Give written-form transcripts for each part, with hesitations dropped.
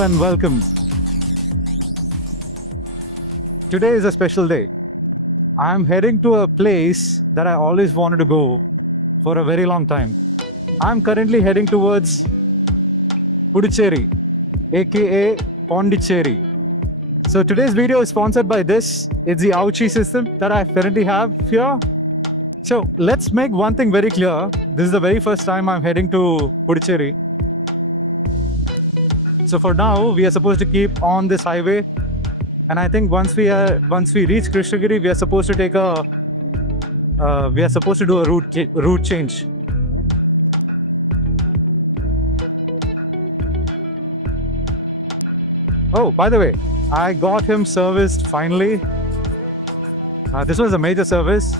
Hello and welcome. Today is a special day. I'm heading to a place that I always wanted to go for a very long time. I'm currently heading towards Puducherry, aka Pondicherry. So today's video is sponsored by this. It's the Ouchie system that I currently have here. So let's make one thing very clear. This is the very first time I'm heading to Puducherry. So for now, we are supposed to keep on this highway, and I think once we reach Krishnagiri, we are supposed to take a do a route change. Oh, by the way, I got him serviced finally. This was a major service.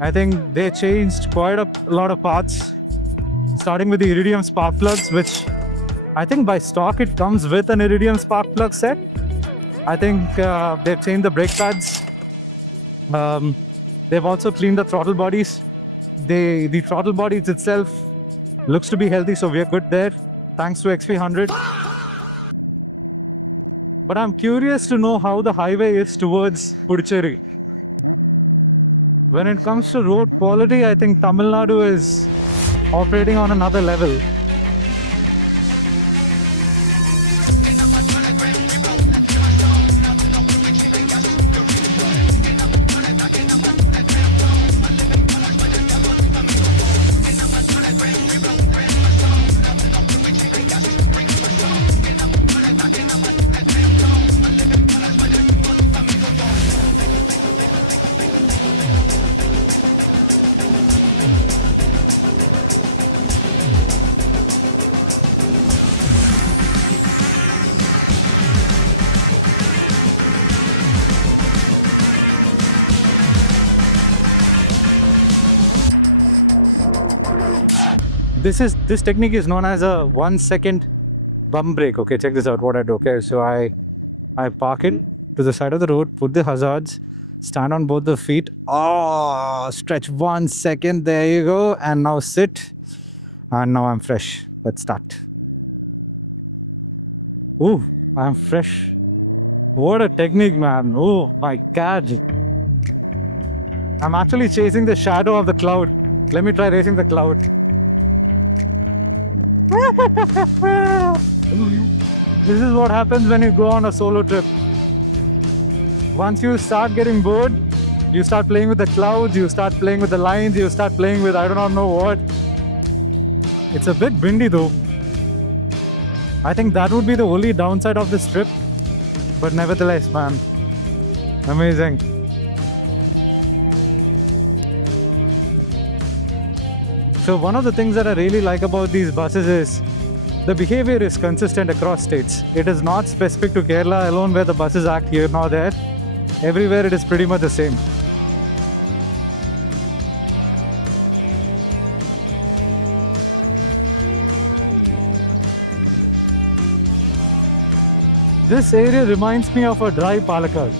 I think they changed quite a lot of parts, starting with the iridium spark plugs, which I think by stock it comes with an iridium spark plug set. I think they've changed the brake pads. They've also cleaned the throttle bodies. The throttle bodies itself looks to be healthy, so we're good there, thanks to X300. But I'm curious to know how the highway is towards Puducherry. When it comes to road quality, I think Tamil Nadu is operating on another level. This technique is known as a 1 second bump brake. Okay, check this out what I do. Okay, so I park it to the side of the road, put the hazards, stand on both the feet. Oh, stretch 1 second. There you go. And now sit. And now I'm fresh. Let's start. Ooh, I'm fresh. What a technique, man. Oh my God. I'm actually chasing the shadow of the cloud. Let me try racing the cloud. This is what happens when you go on a solo trip. Once you start getting bored, you start playing with the clouds, you start playing with the lines, you start playing with I do not know what. It's a bit windy though. I think that would be the only downside of this trip. But nevertheless, man, amazing. So one of the things that I really like about these buses is the behavior is consistent across states. It is not specific to Kerala alone where the buses act here nor there. Everywhere it is pretty much the same. This area reminds me of a dry Palakkad.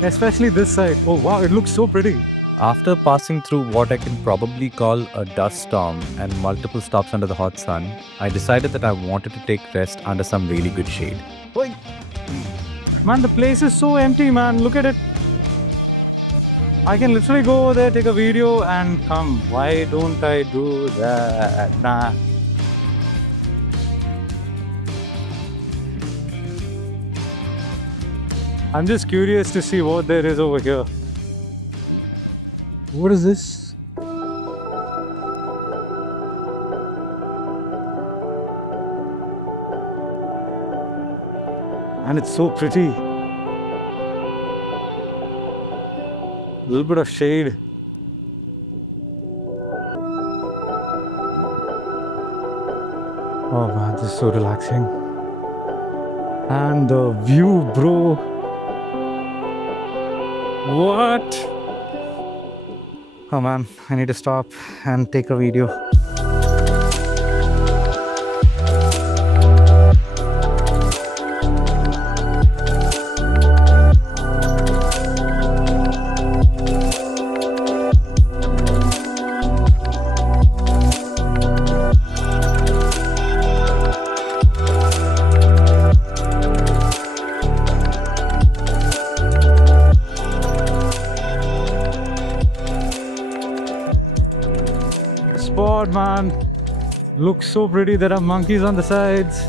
Especially this side. Oh wow, it looks so pretty. After passing through what I can probably call a dust storm and multiple stops under the hot sun, I decided that I wanted to take rest under some really good shade. Wait. Man, the place is so empty, man. Look at it. I can literally go over there, take a video and come. Why don't I do that? Nah. I'm just curious to see what there is over here. What is this? And it's so pretty. A little bit of shade. Oh man, this is so relaxing. And the view, bro. What? Oh man, I need to stop and take a video. out, man. Looks so pretty. There are monkeys on the sides.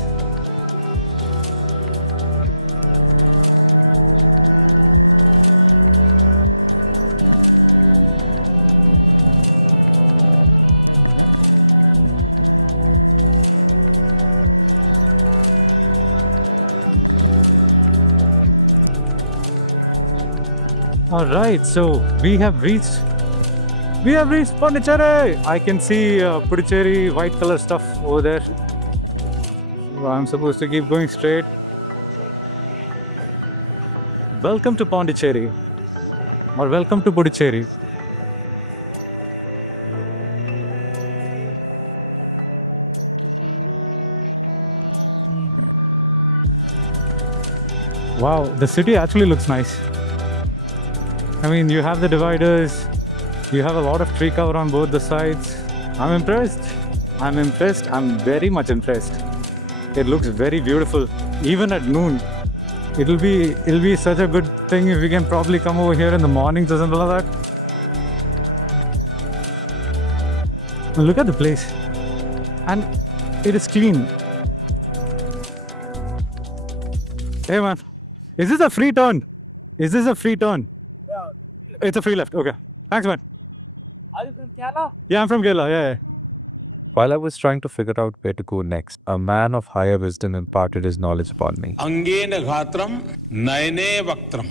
All right, so we have reached Pondicherry. I can see Puducherry white color stuff over there. So I'm supposed to keep going straight. Welcome to Pondicherry, or welcome to Puducherry. Wow, the city actually looks nice. I mean, you have the dividers, you have a lot of tree cover on both the sides. I'm impressed. I'm very much impressed. It looks very beautiful. Even at noon, it'll be such a good thing if we can probably come over here in the mornings or something like that. And look at the place, and it is clean. Hey man, is this a free turn? It's a free left. Okay. Thanks, man. Are you from Kerala? Yeah, I'm from Kerala. Yeah. While I was trying to figure out where to go next, a man of higher wisdom imparted his knowledge upon me. Angena ghatram, nayane vaktram,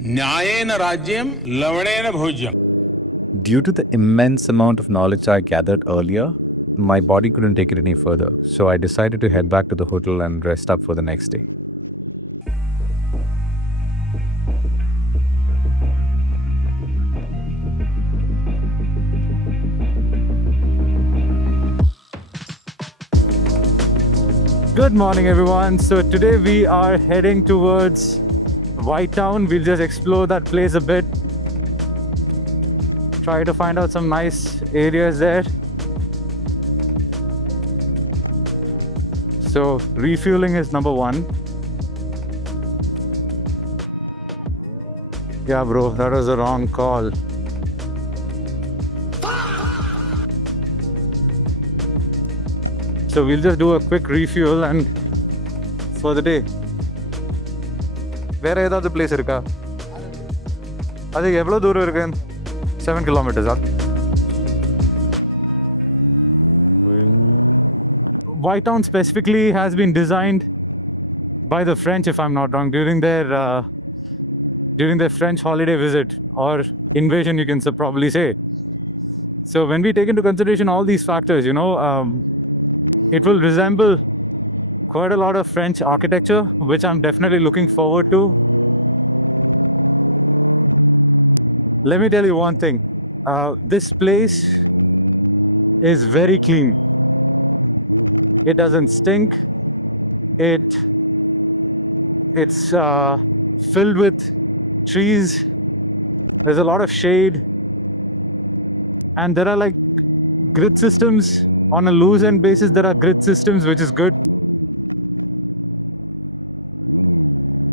nyayena rajyam, lavanena bhojyam. Due to the immense amount of knowledge I gathered earlier, my body couldn't take it any further, so I decided to head back to the hotel and rest up for the next day. Good morning, everyone. So today we are heading towards White Town. We'll just explore that place a bit. Try to find out some nice areas there. So refueling is number one. Yeah, bro, that was the wrong call. So we'll just do a quick refuel and for the day. Where is the place? I think how far is 7 kilometers. White Town specifically has been designed by the French, if I'm not wrong, during their French holiday visit or invasion, you can probably say. So when we take into consideration all these factors, it will resemble quite a lot of French architecture, which I'm definitely looking forward to. Let me tell you one thing. This place is very clean. It doesn't stink. It's filled with trees. There's a lot of shade. And there are like grid systems. On a loose end basis, there are grid systems, which is good.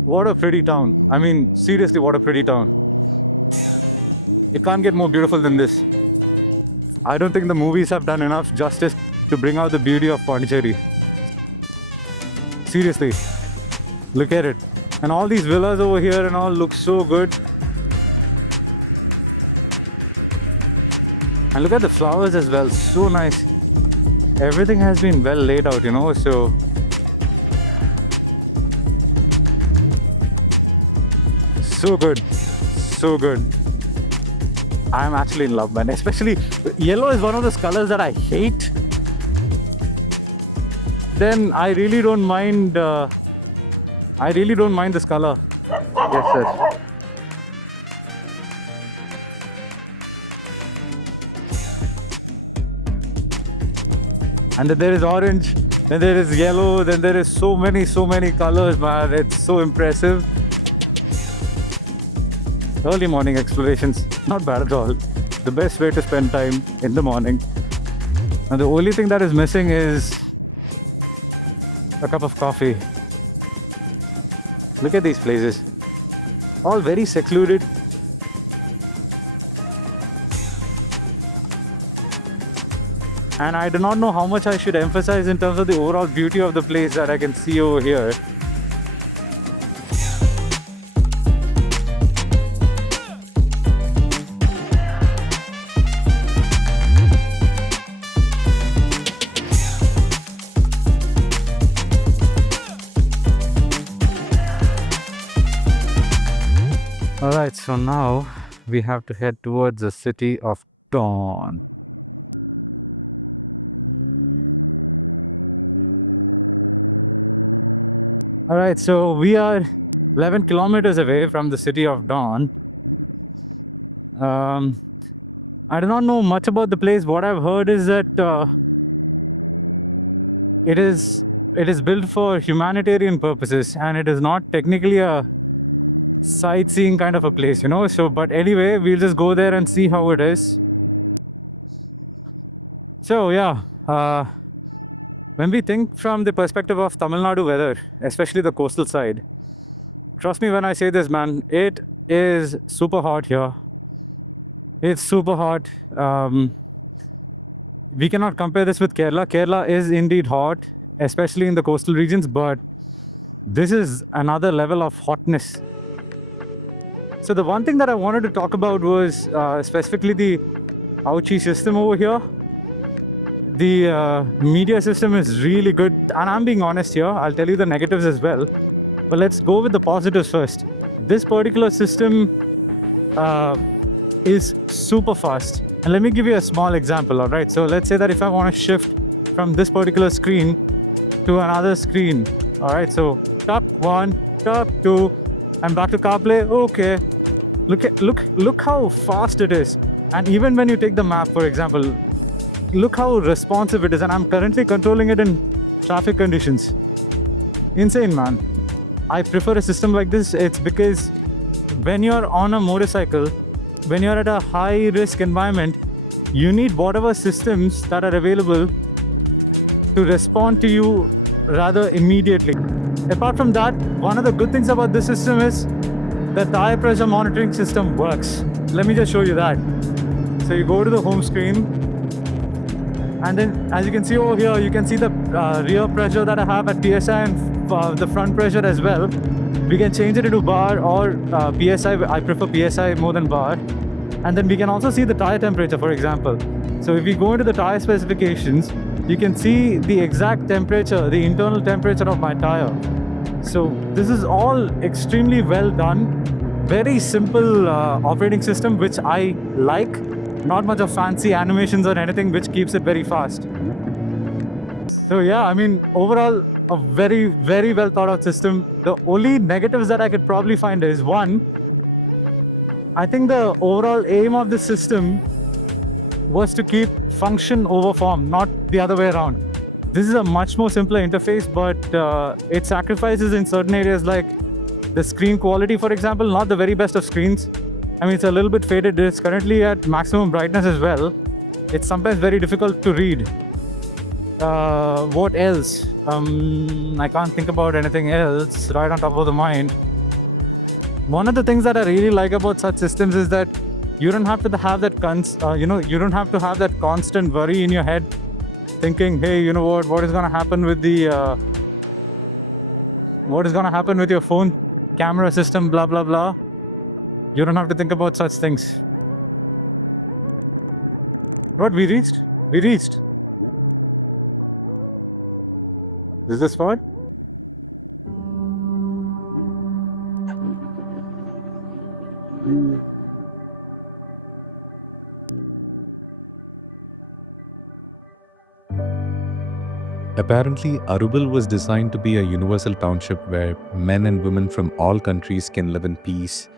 What a pretty town. I mean, seriously, what a pretty town. It can't get more beautiful than this. I don't think the movies have done enough justice to bring out the beauty of Pondicherry. Seriously, look at it. And all these villas over here and all look so good. And look at the flowers as well, so nice. Everything has been well laid out, so good. I'm actually in love, man. Especially yellow is one of those colors that I hate. Then I really don't mind this color. Yes, sir. And then there is orange, then there is yellow, then there is so many colors, man. It's so impressive. Early morning explorations, not bad at all. The best way to spend time in the morning. And the only thing that is missing is a cup of coffee. Look at these places. All very secluded. And I do not know how much I should emphasize in terms of the overall beauty of the place that I can see over here. Alright, so now we have to head towards the city of Dawn. Alright, so we are 11 kilometers away from the city of Dawn. I do not know much about the place. What I've heard is that it is built for humanitarian purposes, and it is not technically a sightseeing kind of a place, you know. So, but anyway, we'll just go there and see how it is. So yeah, when we think from the perspective of Tamil Nadu weather, especially the coastal side, trust me when I say this, man, it is super hot here. It's super hot. We cannot compare this with Kerala. Kerala is indeed hot, especially in the coastal regions, but this is another level of hotness. So the one thing that I wanted to talk about was specifically the Auchi system over here. The media system is really good, and I'm being honest here. I'll tell you the negatives as well, but let's go with the positives first. This particular system is super fast, and let me give you a small example. All right, so let's say that if I want to shift from this particular screen to another screen, all right, so tap 1, tap 2, and back to CarPlay. Okay, look how fast it is. And even when you take the map, for example, look how responsive it is. And I'm currently controlling it in traffic conditions. Insane, man. I prefer a system like this. It's because when you're on a motorcycle, when you're at a high risk environment, you need whatever systems that are available to respond to you rather immediately. Apart from that, one of the good things about this system is the tire pressure monitoring system works. Let me just show you that. So you go to the home screen, and then as you can see over here, you can see the rear pressure that I have at PSI and the front pressure as well. We can change it into bar or PSI. I prefer PSI more than bar. And then we can also see the tire temperature, for example. So if we go into the tire specifications, you can see the exact temperature, the internal temperature of my tire. So this is all extremely well done. Very simple operating system, which I like. Not much of fancy animations or anything, which keeps it very fast. So yeah, I mean, overall, a very, very well thought out system. The only negatives that I could probably find is, one, I think the overall aim of the system was to keep function over form, not the other way around. This is a much more simpler interface, but it sacrifices in certain areas like the screen quality, for example, not the very best of screens. I mean, it's a little bit faded. It's currently at maximum brightness as well. It's sometimes very difficult to read. What else? I can't think about anything else right on top of the mind. One of the things that I really like about such systems is that you don't have to have that you don't have to have that constant worry in your head, thinking, hey, you know what is going to happen with the what is going to happen with your phone camera system, blah blah blah. You don't have to think about such things. What, we reached? We reached. Is this spot? Apparently, Arubal was designed to be a universal township where men and women from all countries can live in peace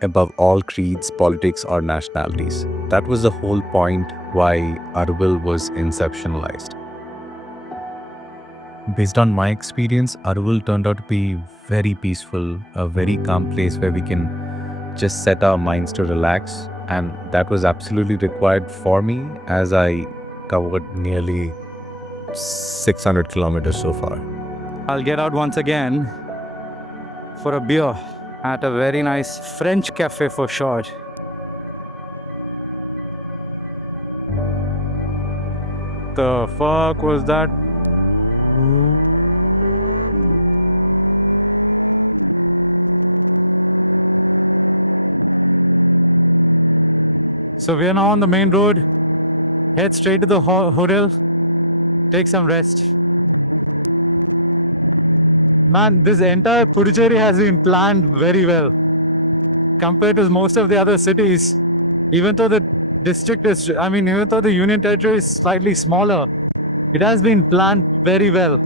above all creeds, politics, or nationalities. That was the whole point why Arubal was inceptionalized. Based on my experience, Arubal turned out to be very peaceful, a very calm place where we can just set our minds to relax, and that was absolutely required for me as I covered nearly 600 kilometers so far. I'll get out once again for a beer at a very nice French cafe for short. the fuck was that? So we are now on the main road. Head straight to the hotel. Take some rest. Man, this entire Puducherry has been planned very well compared to most of the other cities. Even though the district is, even though the Union Territory is slightly smaller, it has been planned very well.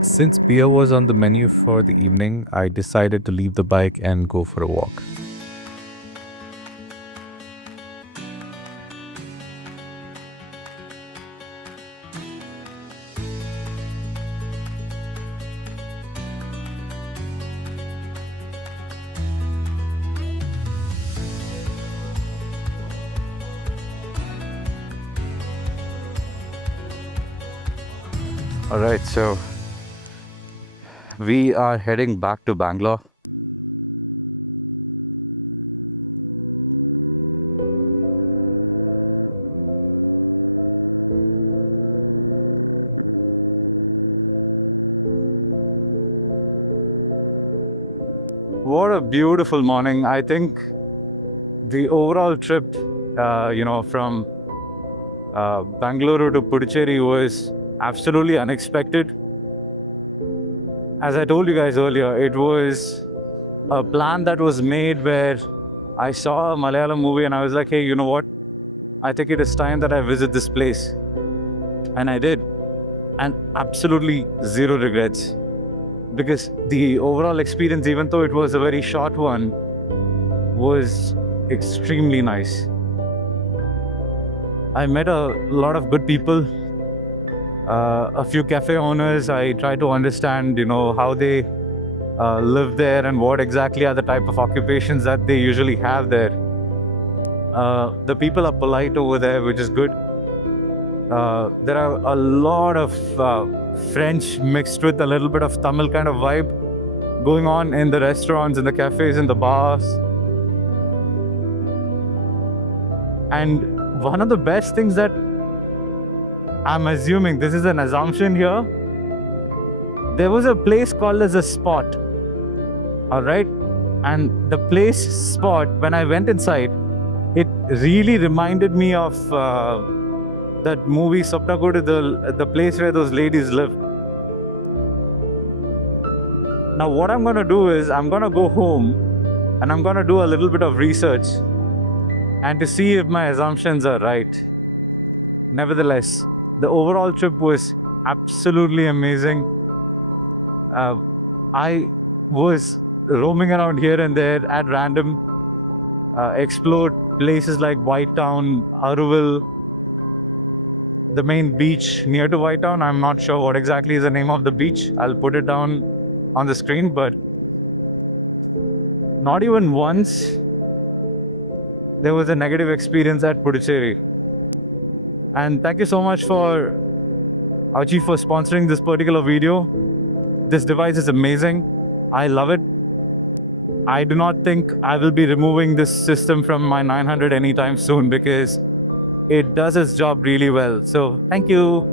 Since beer was on the menu for the evening, I decided to leave the bike and go for a walk. All right, so we are heading back to Bangalore. What a beautiful morning. I think the overall trip, from Bangalore to Puducherry was absolutely unexpected. As I told you guys earlier, it was a plan that was made where I saw a Malayalam movie and I was like, hey, you know what? I think it is time that I visit this place. And I did. And absolutely zero regrets. Because the overall experience, even though it was a very short one, was extremely nice. I met a lot of good people. A few cafe owners. I try to understand, how they live there and what exactly are the type of occupations that they usually have there. The people are polite over there, which is good. There are a lot of French mixed with a little bit of Tamil kind of vibe going on in the restaurants, in the cafes, in the bars. And one of the best things that I'm assuming, this is an assumption here, there was a place called as a Spot. All right. And the place Spot, when I went inside, it really reminded me of that movie Sapnagodu, the place where those ladies live. Now what I'm going to do is I'm going to go home and I'm going to do a little bit of research and to see if my assumptions are right. Nevertheless, the overall trip was absolutely amazing. I was roaming around here and there at random, explored places like White Town, Aruville, the main beach near to White Town. I'm not sure what exactly is the name of the beach. I'll put it down on the screen, but not even once there was a negative experience at Puducherry. And thank you so much for Achi for sponsoring this particular video. This device is amazing. I love it. I do not think I will be removing this system from my 900 anytime soon because it does its job really well. So thank you.